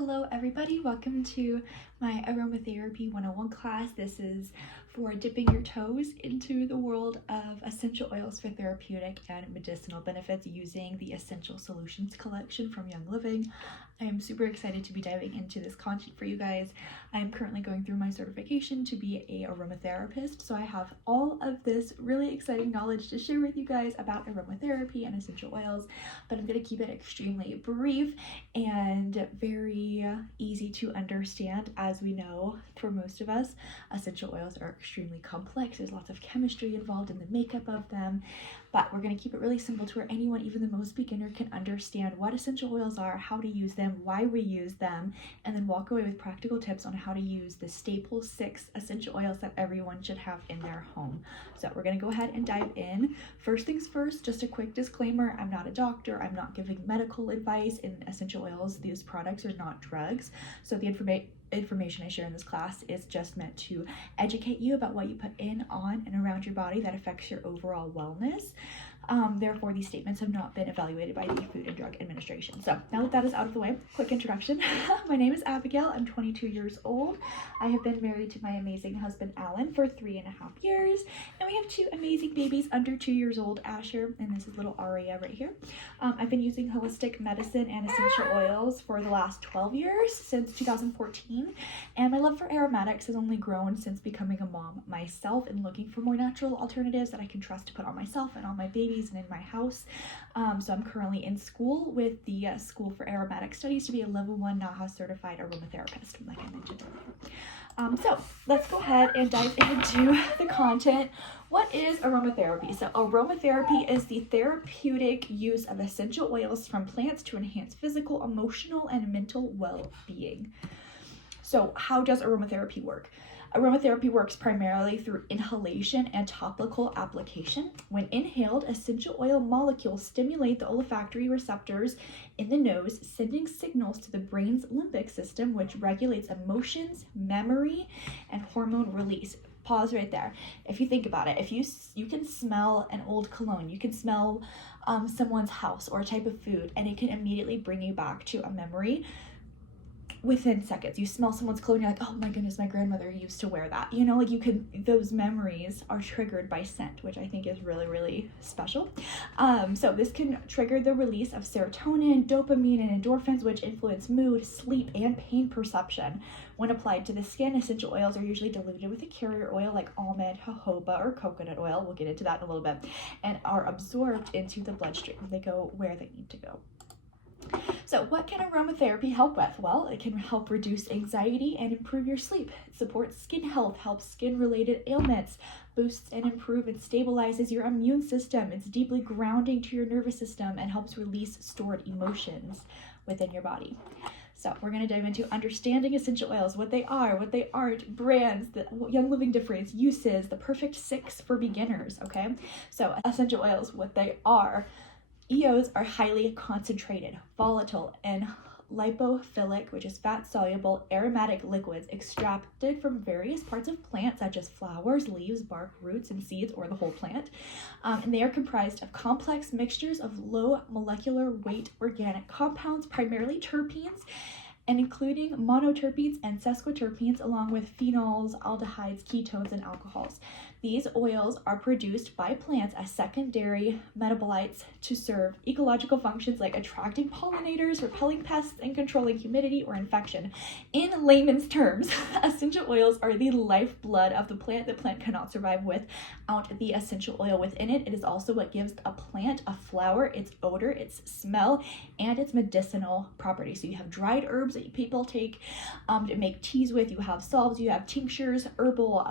Hello everybody, welcome to my Aromatherapy 101 class. This is for dipping your toes into the world of essential oils for therapeutic and medicinal benefits using the Essential Solutions collection from Young Living. I am super excited to be diving into this content for you guys. I am currently going through my certification to be a aromatherapist, so I have all of this really exciting knowledge to share with you guys about aromatherapy and essential oils, but I'm going to keep it extremely brief and very easy to understand. As we know, for most of us, essential oils are extremely complex. There's lots of chemistry involved in the makeup of them, but we're going to keep it really simple to where anyone, even the most beginner, can understand what essential oils are, how to use them, why we use them, and then walk away with practical tips on how to use the staple 6 essential oils that everyone should have in their home. So we're going to go ahead and dive in. First things first, just a quick disclaimer, I'm not a doctor, I'm not giving medical advice. In essential oils, these products are not drugs, so the information I share in this class is just meant to educate you about what you put in, on, and around your body that affects your overall wellness. Therefore, these statements have not been evaluated by the Food and Drug Administration. So now that that is out of the way, quick introduction. My name is Abigail. I'm 22 years old. I have been married to my amazing husband, Alan, for 3.5 years. And we have 2 amazing babies under 2 years old, Asher, and this is little Aria right here. I've been using holistic medicine and essential oils for the last 12 years, since 2014. And my love for aromatics has only grown since becoming a mom myself and looking for more natural alternatives that I can trust to put on myself and on my babies and in my house. So I'm currently in school with the School for Aromatic Studies to be a level 1 NAHA certified aromatherapist, like I mentioned earlier. So let's go ahead and dive into the content. What is aromatherapy? So aromatherapy is the therapeutic use of essential oils from plants to enhance physical, emotional, and mental well-being. So how does aromatherapy work? Aromatherapy works primarily through inhalation and topical application. When inhaled, essential oil molecules stimulate the olfactory receptors in the nose, sending signals to the brain's limbic system, which regulates emotions, memory, and hormone release. Pause right there. If you think about it, if you can smell an old cologne, you can smell someone's house or a type of food, and it can immediately bring you back to a memory within seconds. You smell someone's cologne, you're like, oh my goodness, my grandmother used to wear that. You know, like those memories are triggered by scent, which I think is really, really special. So this can trigger the release of serotonin, dopamine, and endorphins, which influence mood, sleep, and pain perception. When applied to the skin, essential oils are usually diluted with a carrier oil like almond, jojoba, or coconut oil. We'll get into that in a little bit, and are absorbed into the bloodstream. They go where they need to go. So what can aromatherapy help with? Well, it can help reduce anxiety and improve your sleep. It supports skin health, helps skin-related ailments, boosts and improves and stabilizes your immune system. It's deeply grounding to your nervous system and helps release stored emotions within your body. So we're going to dive into understanding essential oils, what they are, what they aren't, brands, the Young Living difference, uses, the perfect 6 for beginners, okay? So essential oils, what they are. EOs are highly concentrated, volatile, and lipophilic, which is fat-soluble aromatic liquids extracted from various parts of plants, such as flowers, leaves, bark, roots, and seeds, or the whole plant. And they are comprised of complex mixtures of low molecular weight organic compounds, primarily terpenes, and including monoterpenes and sesquiterpenes, along with phenols, aldehydes, ketones, and alcohols. These oils are produced by plants as secondary metabolites to serve ecological functions like attracting pollinators, repelling pests, and controlling humidity or infection. In layman's terms, essential oils are the lifeblood of the plant. The plant cannot survive without the essential oil within it. It is also what gives a plant, a flower, its odor, its smell, and its medicinal properties. So you have dried herbs that people take to make teas with, you have salves, you have tinctures, herbal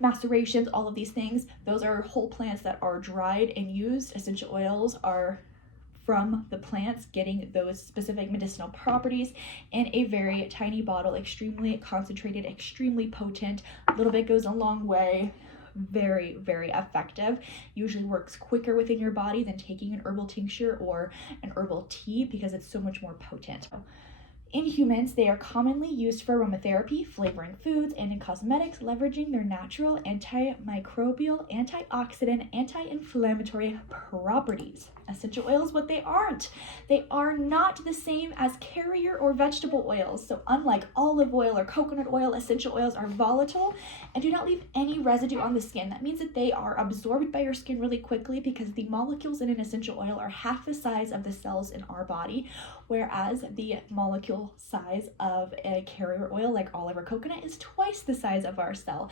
macerations, all of these things. Those are whole plants that are dried and used. Essential oils are from the plants getting those specific medicinal properties in a very tiny bottle, extremely concentrated, extremely potent. A little bit goes a long way. Very, very effective. Usually works quicker within your body than taking an herbal tincture or an herbal tea because it's so much more potent. In humans, they are commonly used for aromatherapy, flavoring foods, and in cosmetics, leveraging their natural antimicrobial, antioxidant, anti-inflammatory properties. Essential oils, what they aren't. They are not the same as carrier or vegetable oils. So unlike olive oil or coconut oil, essential oils are volatile and do not leave any residue on the skin. That means that they are absorbed by your skin really quickly because the molecules in an essential oil are half the size of the cells in our body, whereas the molecule size of a carrier oil like olive or coconut is twice the size of our cell.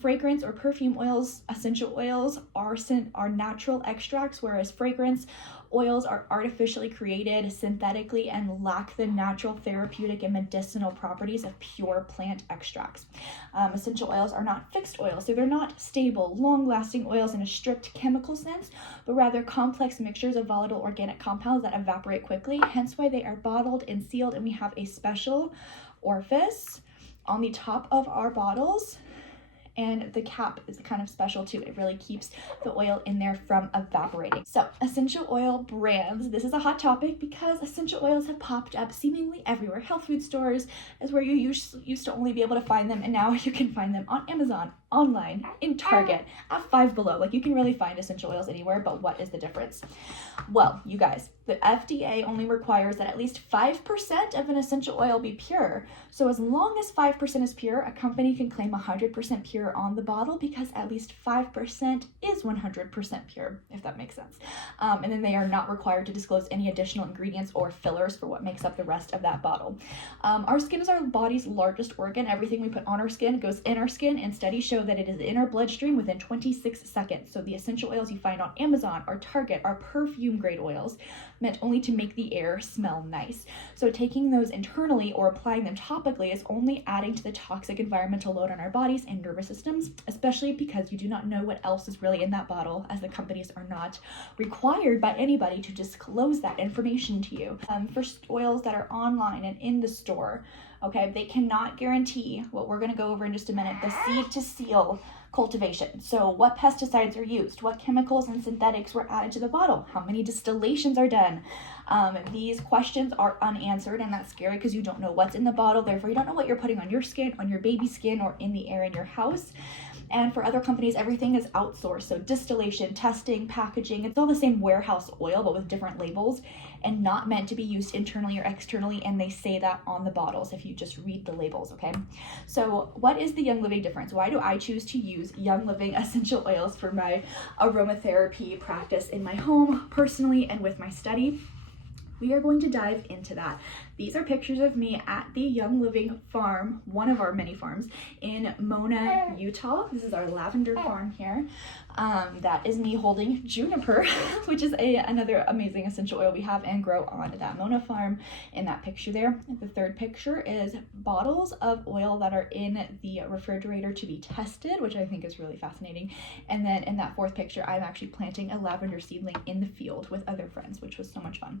Fragrance or perfume oils, essential oils are natural extracts, whereas fragrance oils are artificially created synthetically and lack the natural therapeutic and medicinal properties of pure plant extracts. Essential oils are not fixed oils, so they're not stable, long-lasting oils in a strict chemical sense, but rather complex mixtures of volatile organic compounds that evaporate quickly, hence why they are bottled and sealed, and we have a special orifice on the top of our bottles. And the cap is kind of special too. It really keeps the oil in there from evaporating. So essential oil brands, this is a hot topic because essential oils have popped up seemingly everywhere. Health food stores is where you used to only be able to find them, and now you can find them on Amazon, online, in Target, at Five Below. Like, you can really find essential oils anywhere, but what is the difference? Well, you guys, the FDA only requires that at least 5% of an essential oil be pure. So as long as 5% is pure, a company can claim 100% pure on the bottle because at least 5% is 100% pure, if that makes sense. And then they are not required to disclose any additional ingredients or fillers for what makes up the rest of that bottle. Our skin is our body's largest organ. Everything we put on our skin goes in our skin, and studies show that it is in our bloodstream within 26 seconds. So the essential oils you find on Amazon or Target are perfume grade oils meant only to make the air smell nice. So taking those internally or applying them topically is only adding to the toxic environmental load on our bodies and nervous systems, especially because you do not know what else is really in that bottle, as the companies are not required by anybody to disclose that information to you. For oils that are online and in the store, okay, they cannot guarantee what we're going to go over in just a minute, the seed to seal cultivation. So what pesticides are used, what chemicals and synthetics were added to the bottle, how many distillations are done. These questions are unanswered, and that's scary because you don't know what's in the bottle. Therefore, you don't know what you're putting on your skin, on your baby's skin, or in the air in your house. And for other companies, everything is outsourced. So distillation, testing, packaging, it's all the same warehouse oil, but with different labels and not meant to be used internally or externally. And they say that on the bottles if you just read the labels, okay? So what is the Young Living difference? Why do I choose to use Young Living essential oils for my aromatherapy practice in my home, personally, and with my study? We are going to dive into that. These are pictures of me at the Young Living farm, one of our many farms in Mona, Utah. This is our lavender farm here. That is me holding juniper, which is another amazing essential oil we have and grow on that Mona farm in that picture there. The third picture is bottles of oil that are in the refrigerator to be tested, which I think is really fascinating. And then in that fourth picture, I'm actually planting a lavender seedling in the field with other friends, which was so much fun.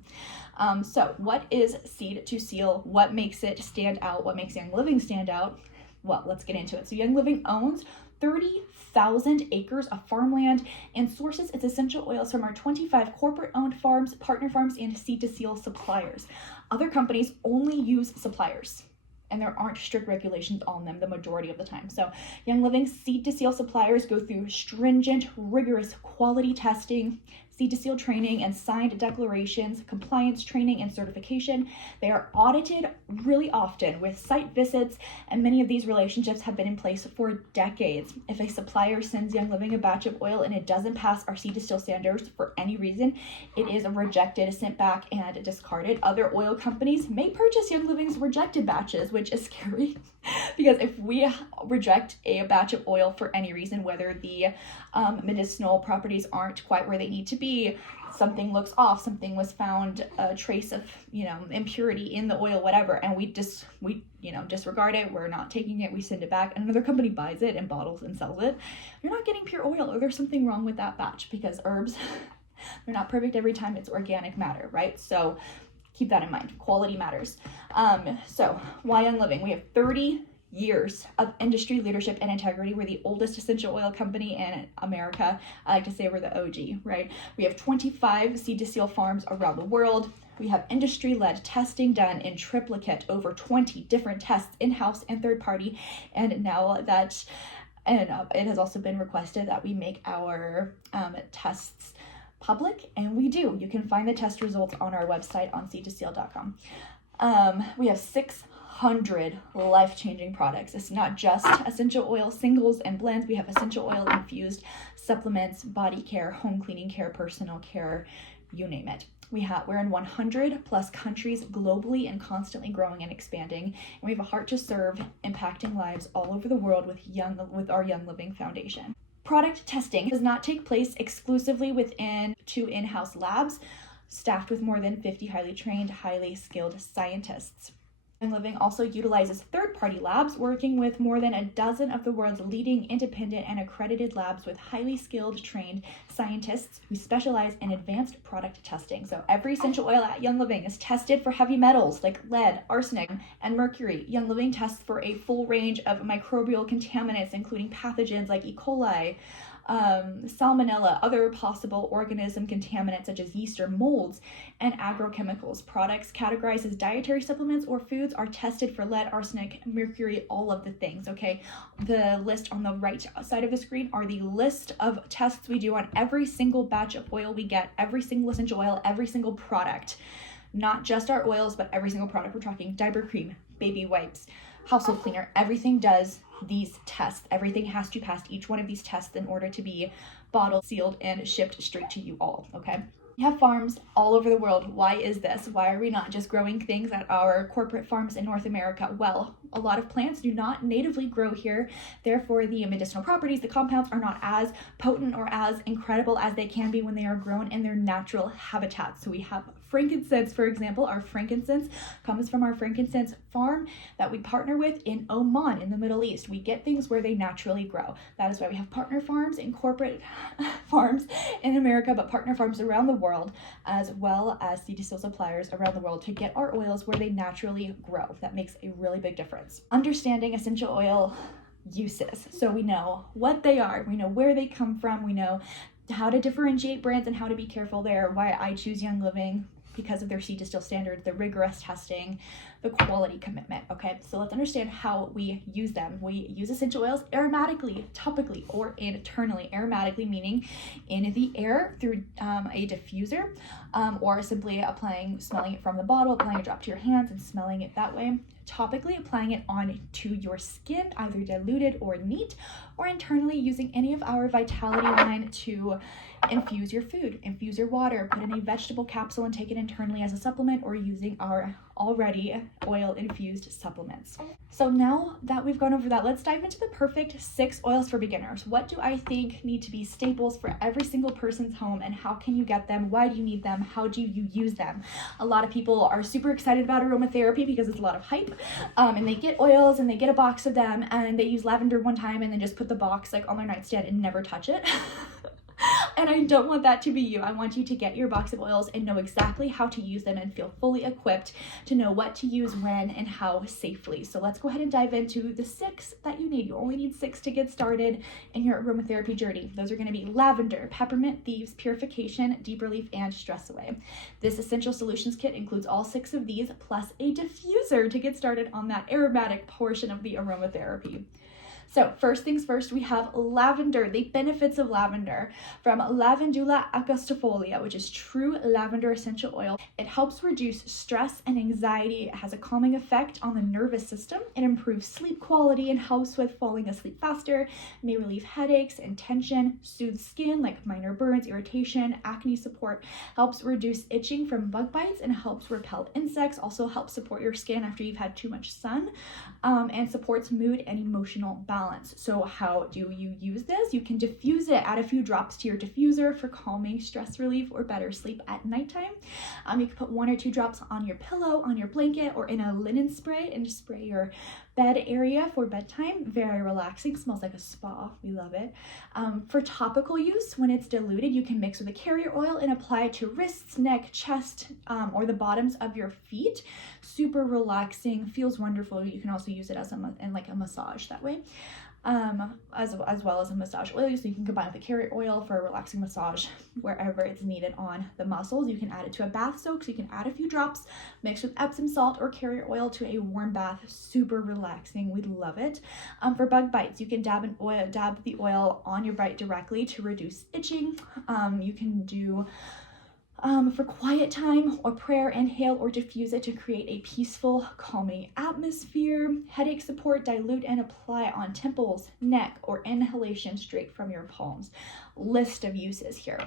So what is seed to seal? What makes it stand out? What makes Young Living stand out? Well, let's get into it. So Young Living owns 30,000 acres of farmland and sources its essential oils from our 25 corporate-owned farms, partner farms, and seed-to-seal suppliers. Other companies only use suppliers, and there aren't strict regulations on them the majority of the time. So Young Living seed-to-seal suppliers go through stringent, rigorous quality testing, seed-to-seal training, and signed declarations, compliance training, and certification. They are audited really often with site visits, and many of these relationships have been in place for decades. If a supplier sends Young Living a batch of oil and it doesn't pass our seed-to-seal standards for any reason, it is rejected, sent back, and discarded. Other oil companies may purchase Young Living's rejected batches, which is scary because if we reject a batch of oil for any reason, whether the medicinal properties aren't quite where they need to be, something looks off, something was found, a trace of, impurity in the oil, whatever, and we disregard it, we're not taking it, we send it back, and another company buys it and bottles and sells it, you're not getting pure oil, or there's something wrong with that batch, because herbs, they're not perfect every time, it's organic matter, right? So keep that in mind. Quality matters. So why Young Living? We have 30 years of industry leadership and integrity. We're the oldest essential oil company in America. I like to say we're the OG, right? We have 25 seed-to-seal farms around the world. We have industry-led testing done in triplicate, over 20 different tests in-house and third-party. And now it has also been requested that we make our tests public, and we do. You can find the test results on our website on seedtoseel.com. We have 600 life-changing products. It's not just essential oil singles and blends. We have essential oil infused supplements, body care, home cleaning care, personal care, you name it. We're in 100 plus countries globally and constantly growing and expanding. And we have a heart to serve, impacting lives all over the world with our Young Living Foundation. Product testing does not take place exclusively within 2 in-house labs, staffed with more than 50 highly trained, highly skilled scientists. Young Living also utilizes third-party labs, working with more than a dozen of the world's leading independent and accredited labs with highly skilled, trained scientists who specialize in advanced product testing. So every essential oil at Young Living is tested for heavy metals like lead, arsenic, and mercury. Young Living tests for a full range of microbial contaminants, including pathogens like E. coli, salmonella, other possible organism contaminants such as yeast or molds, and agrochemicals. Products categorized as dietary supplements or foods are tested for lead, arsenic, mercury, all of the things, okay? The list on the right side of the screen are the list of tests we do on every single batch of oil we get, every single essential oil, every single product. Not just our oils, but every single product. We're talking diaper cream, baby wipes, household cleaner, everything does these tests. Everything has to pass each one of these tests in order to be bottled, sealed, and shipped straight to you all, okay? We have farms all over the world. Why is this? Why are we not just growing things at our corporate farms in North America? Well, a lot of plants do not natively grow here. Therefore, the medicinal properties, the compounds are not as potent or as incredible as they can be when they are grown in their natural habitat. So we have frankincense, for example. Our frankincense comes from our frankincense farm that we partner with in Oman in the Middle East. We get things where they naturally grow. That is why we have partner farms and corporate farms in America, but partner farms around the world, as well as seed to seal suppliers around the world to get our oils where they naturally grow. That makes a really big difference. Understanding essential oil uses. So we know what they are, we know where they come from, we know how to differentiate brands and how to be careful there. Why I choose Young Living, because of their seed to still standards, the rigorous testing, the quality commitment. Okay, so let's understand how we use them. We use essential oils aromatically, topically, or internally. Aromatically meaning in the air through a diffuser, or simply smelling it from the bottle, applying a drop to your hands and smelling it that way. Topically, applying it onto your skin, either diluted or neat, or internally using any of our Vitality line to infuse your food, infuse your water, put in a vegetable capsule and take it internally as a supplement, or using our already oil infused supplements. So now that we've gone over that, let's dive into the perfect 6 oils for beginners. What do I think need to be staples for every single person's home, and how can you get them? Why do you need them? How do you use them? A lot of people are super excited about aromatherapy because it's a lot of hype, and they get oils and they get a box of them and they use lavender one time and then just put the box like on their nightstand and never touch it. And I don't want that to be you. I want you to get your box of oils and know exactly how to use them and feel fully equipped to know what to use when and how safely. So let's go ahead and dive into the 6 that you need. You only need 6 to get started in your aromatherapy journey. Those are going to be lavender, peppermint, thieves, purification, deep relief, and stress away. This essential solutions kit includes all 6 of these plus a diffuser to get started on that aromatic portion of the aromatherapy. So first things first, we have lavender, the benefits of lavender. From Lavandula accostifolia, which is true lavender essential oil. It helps reduce stress and anxiety. It has a calming effect on the nervous system. It improves sleep quality and helps with falling asleep faster, may relieve headaches and tension, soothes skin like minor burns, irritation, acne support, helps reduce itching from bug bites, and helps repel insects. Also helps support your skin after you've had too much sun, and supports mood and emotional balance. So how do you use this? You can diffuse it, add a few drops to your diffuser for calming, stress relief, or better sleep at nighttime. You can put 1 or 2 drops on your pillow, on your blanket, or in a linen spray and just spray your bed area for bedtime. Very relaxing, smells like a spa. We love it. For topical use, when it's diluted, you can mix with a carrier oil and apply to wrists, neck, chest, or the bottoms of your feet. Super relaxing, feels wonderful. You can also use it as like a massage that way. as well as a massage oil. So you can combine with a carrot oil for a relaxing massage wherever it's needed on the muscles. You can add it to a bath soak, so you can add a few drops mixed with Epsom salt or carrot oil to a warm bath. Super relaxing. We love it. For bug bites, you can dab the oil on your bite directly to reduce itching. You can do for quiet time or prayer, inhale or diffuse it to create a peaceful, calming atmosphere. Headache support, dilute and apply on temples, neck, or inhalation straight from your palms. List of uses here.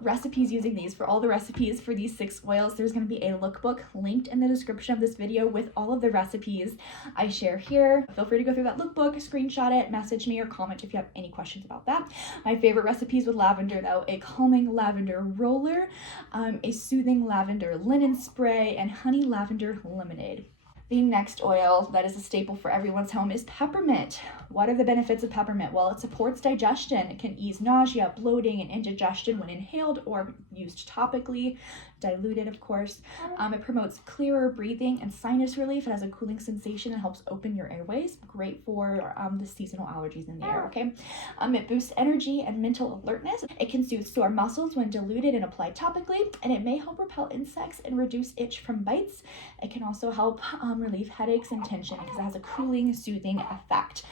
Recipes using these. For all the recipes for these 6 oils, there's going to be a lookbook linked in the description of this video with all of the recipes I share here. Feel free to go through that lookbook, screenshot it, message me, or comment if you have any questions about that. My favorite recipes with lavender though: a calming lavender roller, a soothing lavender linen spray, and honey lavender lemonade. The next oil that is a staple for everyone's home is peppermint. What are the benefits of peppermint? Well, it supports digestion. It can ease nausea, bloating, and indigestion when inhaled or used topically, diluted, of course. It promotes clearer breathing and sinus relief. It has a cooling sensation and helps open your airways. Great for the seasonal allergies in the air, okay? It boosts energy and mental alertness. It can soothe sore muscles when diluted and applied topically, and it may help repel insects and reduce itch from bites. It can also help relieve headaches and tension because it has a cooling, soothing effect.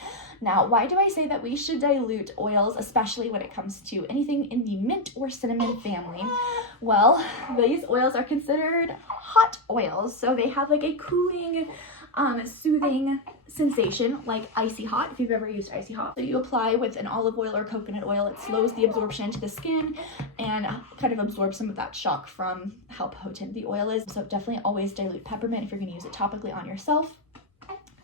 Now, why do I say that we should dilute oils, especially when it comes to anything in the mint or cinnamon family? Well, these oils are considered hot oils, so they have like a cooling, soothing sensation, like icy hot, if you've ever used icy hot. So you apply with an olive oil or coconut oil. It slows the absorption to the skin and kind of absorbs some of that shock from how potent the oil is. So definitely always dilute peppermint if you're going to use it topically on yourself,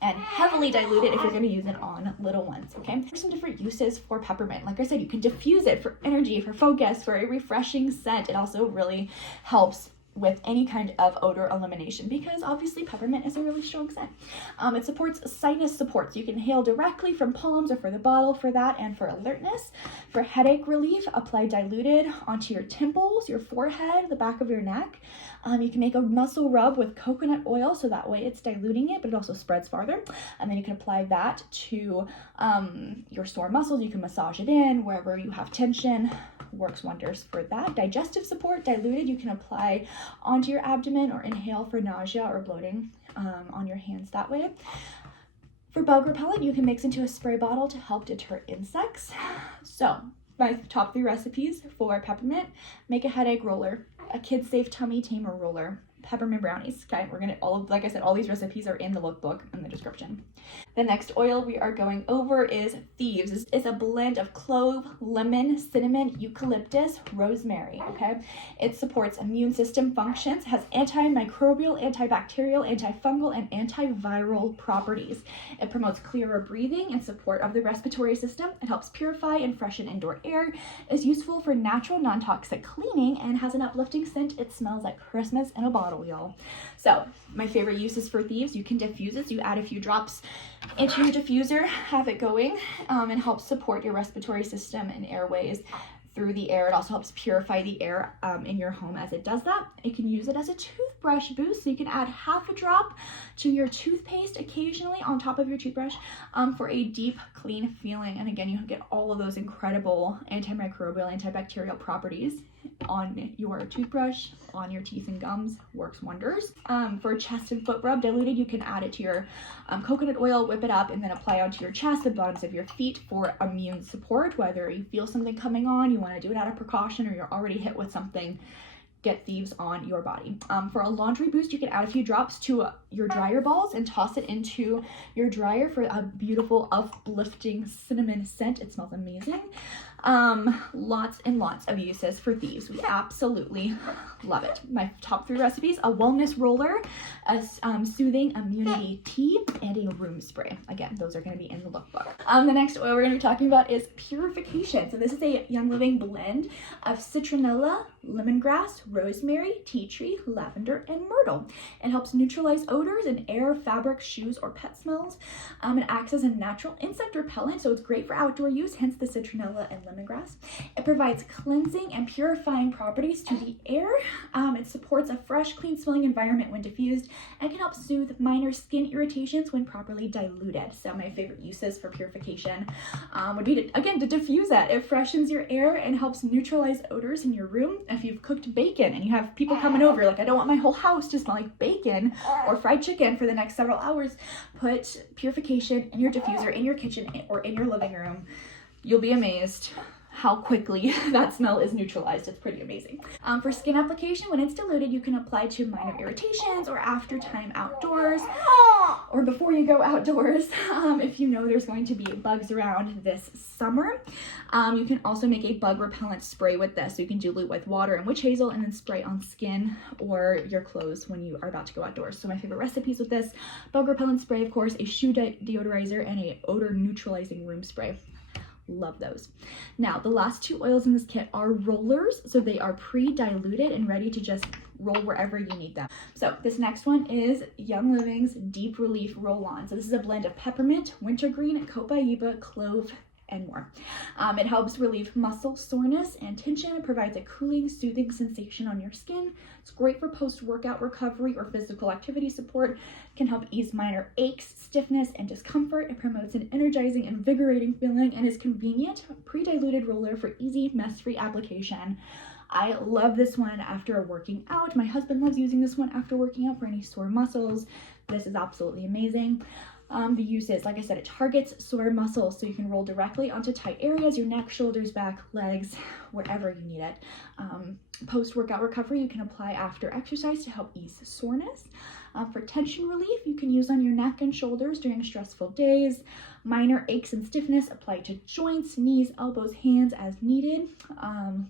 and heavily dilute it if you're going to use it on little ones, okay? There's some different uses for peppermint. Like I said, you can diffuse it for energy, for focus, for a refreshing scent. It also really helps with any kind of odor elimination because obviously peppermint is a really strong scent. It supports sinus support, so you can inhale directly from palms or for the bottle for that, and for alertness. For headache relief, apply diluted onto your temples, your forehead, the back of your neck. You can make a muscle rub with coconut oil, so that way it's diluting it, but it also spreads farther. And then you can apply that to your sore muscles. You can massage it in wherever you have tension. Works wonders for that. Digestive support, diluted, you can apply onto your abdomen or inhale for nausea or bloating on your hands that way. For bug repellent, you can mix into a spray bottle to help deter insects. So my top 3 recipes for peppermint: make a headache roller, a kid-safe tummy tamer roller, peppermint brownies. Okay, we're gonna like I said, all these recipes are in the lookbook in the description. The next oil we are going over is Thieves. It's a blend of clove, lemon, cinnamon, eucalyptus, rosemary, okay? It supports immune system functions, has antimicrobial, antibacterial, antifungal, and antiviral properties. It promotes clearer breathing and support of the respiratory system. It helps purify and freshen indoor air, is useful for natural, non-toxic cleaning, and has an uplifting scent. It smells like Christmas in a bottle, y'all. So my favorite uses for Thieves: you can diffuse it, so you add a few drops into your diffuser, have it going, and helps support your respiratory system and airways through the air. It also helps purify the air in your home as it does that. You can use it as a toothbrush boost, so you can add half a drop to your toothpaste occasionally on top of your toothbrush for a deep, clean feeling. And again, you get all of those incredible antimicrobial, antibacterial properties on your toothbrush, on your teeth and gums. Works wonders. For chest and foot rub, diluted, you can add it to your coconut oil, whip it up, and then apply onto your chest, the bottoms of your feet for immune support. Whether you feel something coming on, you want to do it out of precaution, or you're already hit with something, get Thieves on your body. For a laundry boost, you can add a few drops to your dryer balls and toss it into your dryer for a beautiful, uplifting cinnamon scent. It smells amazing. Lots and lots of uses for Thieves. We absolutely love it. My top 3 recipes: a wellness roller, a soothing immunity tea, and a room spray. Again, those are going to be in the lookbook. The next oil we're going to be talking about is Purification. So this is a Young Living blend of citronella, lemongrass, rosemary, tea tree, lavender, and myrtle. It helps neutralize odors in air, fabric, shoes, or pet smells. It acts as a natural insect repellent, so it's great for outdoor use, hence the citronella and lemongrass. It provides cleansing and purifying properties to the air. It supports a fresh, clean smelling environment when diffused, and can help soothe minor skin irritations when properly diluted. So my favorite uses for purification would be to diffuse it. It freshens your air and helps neutralize odors in your room. If you've cooked bacon and you have people coming over, like I don't want my whole house to smell like bacon or fried chicken for the next several hours, put purification in your diffuser in your kitchen or in your living room. You'll be amazed how quickly that smell is neutralized. It's pretty amazing. For skin application, when it's diluted, you can apply to minor irritations or after time outdoors or before you go outdoors. If you know there's going to be bugs around this summer, you can also make a bug repellent spray with this. So you can dilute with water and witch hazel and then spray on skin or your clothes when you are about to go outdoors. So my favorite recipes with this: bug repellent spray, of course, a shoe deodorizer, and a odor neutralizing room spray. Love those. Now, the last two oils in this kit are rollers. So they are pre-diluted and ready to just roll wherever you need them. So this next one is Young Living's Deep Relief Roll-On. So this is a blend of peppermint, wintergreen, copaiba, clove, and more. It helps relieve muscle soreness and tension. It provides a cooling, soothing sensation on your skin. It's great for post-workout recovery or physical activity support. It can help ease minor aches, stiffness, and discomfort. It promotes an energizing, invigorating feeling and is convenient, pre-diluted roller for easy, mess-free application. I love this one after working out. My husband loves using this one after working out for any sore muscles. This is absolutely amazing. The uses, like I said, it targets sore muscles, so you can roll directly onto tight areas, your neck, shoulders, back, legs, wherever you need it. Post-workout recovery, you can apply after exercise to help ease soreness. For tension relief, you can use on your neck and shoulders during stressful days. Minor aches and stiffness, apply to joints, knees, elbows, hands as needed.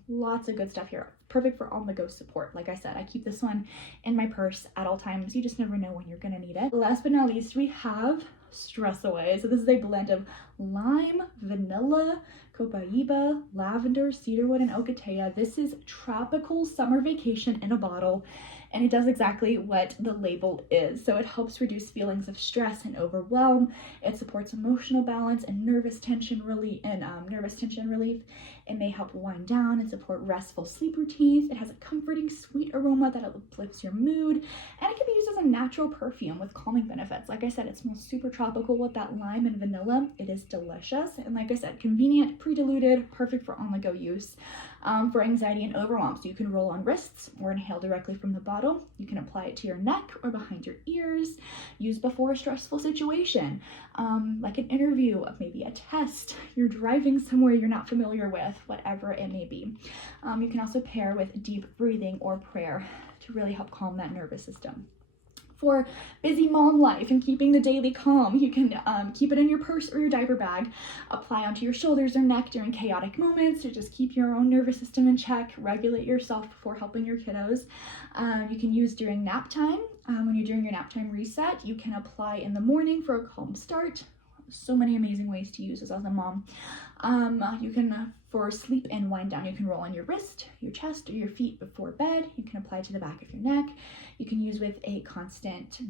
Lots of good stuff here. Perfect for on-the-go support. Like I said, I keep this one in my purse at all times. You just never know when you're gonna need it. Last but not least, we have Stress Away. So this is a blend of lime, vanilla, copaiba, lavender, cedarwood, and ocotea. This is tropical summer vacation in a bottle, and it does exactly what the label is. So it helps reduce feelings of stress and overwhelm. It supports emotional balance and nervous tension relief. It may help wind down and support restful sleep routines. It has a comforting, sweet aroma that uplifts your mood, and it can be used as a natural perfume with calming benefits. Like I said, it smells super tropical with that lime and vanilla. It is delicious, and like I said, convenient, pre-diluted, perfect for on-the-go use. For anxiety and overwhelm, so you can roll on wrists or inhale directly from the bottle. You can apply it to your neck or behind your ears. Use before a stressful situation, like an interview, maybe a test. You're driving somewhere you're not familiar with, whatever it may be. You can also pair with deep breathing or prayer to really help calm that nervous system. For busy mom life and keeping the daily calm, you can keep it in your purse or your diaper bag, apply onto your shoulders or neck during chaotic moments to just keep your own nervous system in check, regulate yourself before helping your kiddos. You can use during nap time. When you're doing your nap time reset, you can apply in the morning for a calm start. So many amazing ways to use this as a mom. You can, for sleep and wind down, you can roll on your wrist, your chest, or your feet before bed. You can apply to the back of your neck. You can use with a consistent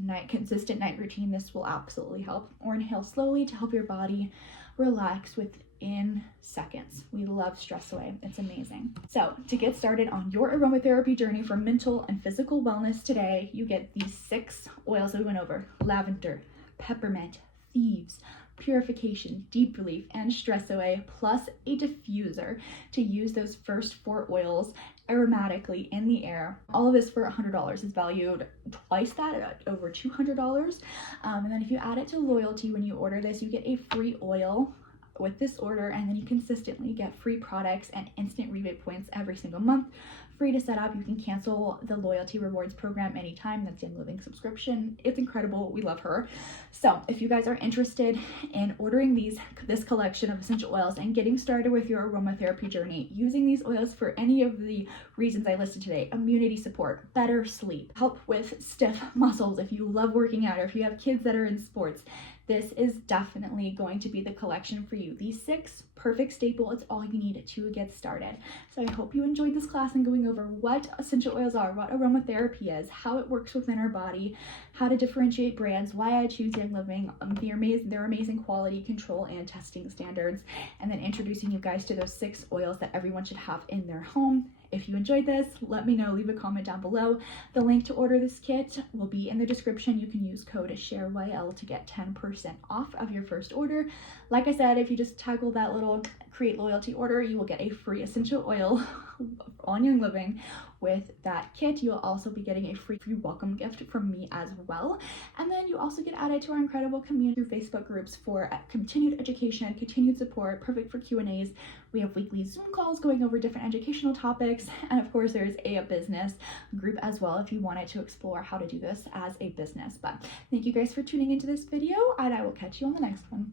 night routine. This will absolutely help. Or inhale slowly to help your body relax within seconds. We love Stress Away. It's amazing. So to get started on your aromatherapy journey for mental and physical wellness today, you get these 6 oils that we went over: lavender, peppermint, thieves, purification, deep relief, and Stress Away, plus a diffuser to use those first 4 oils aromatically in the air. All of this for $100. It's valued twice that at over $200. And then if you add it to loyalty, when you order this, you get a free oil with this order, and then you consistently get free products and instant rebate points every single month. Free to set up. You can cancel the loyalty rewards program anytime. That's Young Living subscription. It's incredible. We love her. So if you guys are interested in ordering this collection of essential oils and getting started with your aromatherapy journey, using these oils for any of the reasons I listed today: immunity support, better sleep, help with stiff muscles if you love working out, or if you have kids that are in sports, this is definitely going to be the collection for you. These 6 perfect staple, it's all you need to get started. So I hope you enjoyed this class and going over what essential oils are, what aromatherapy is, how it works within our body, how to differentiate brands, why I choose Young Living, their amazing quality control and testing standards, and then introducing you guys to those 6 oils that everyone should have in their home. If you enjoyed this, let me know, leave a comment down below. The link to order this kit will be in the description. You can use code SHAREYL to get 10% off of your first order. Like I said, if you just toggle that little create loyalty order, you will get a free essential oil on Young Living with that kit. You'll also be getting a free welcome gift from me as well. And then you also get added to our incredible community through Facebook groups for continued education, continued support, perfect for Q&As. We have weekly Zoom calls going over different educational topics. And of course, there's a business group as well if you wanted to explore how to do this as a business. But thank you guys for tuning into this video, and I will catch you on the next one.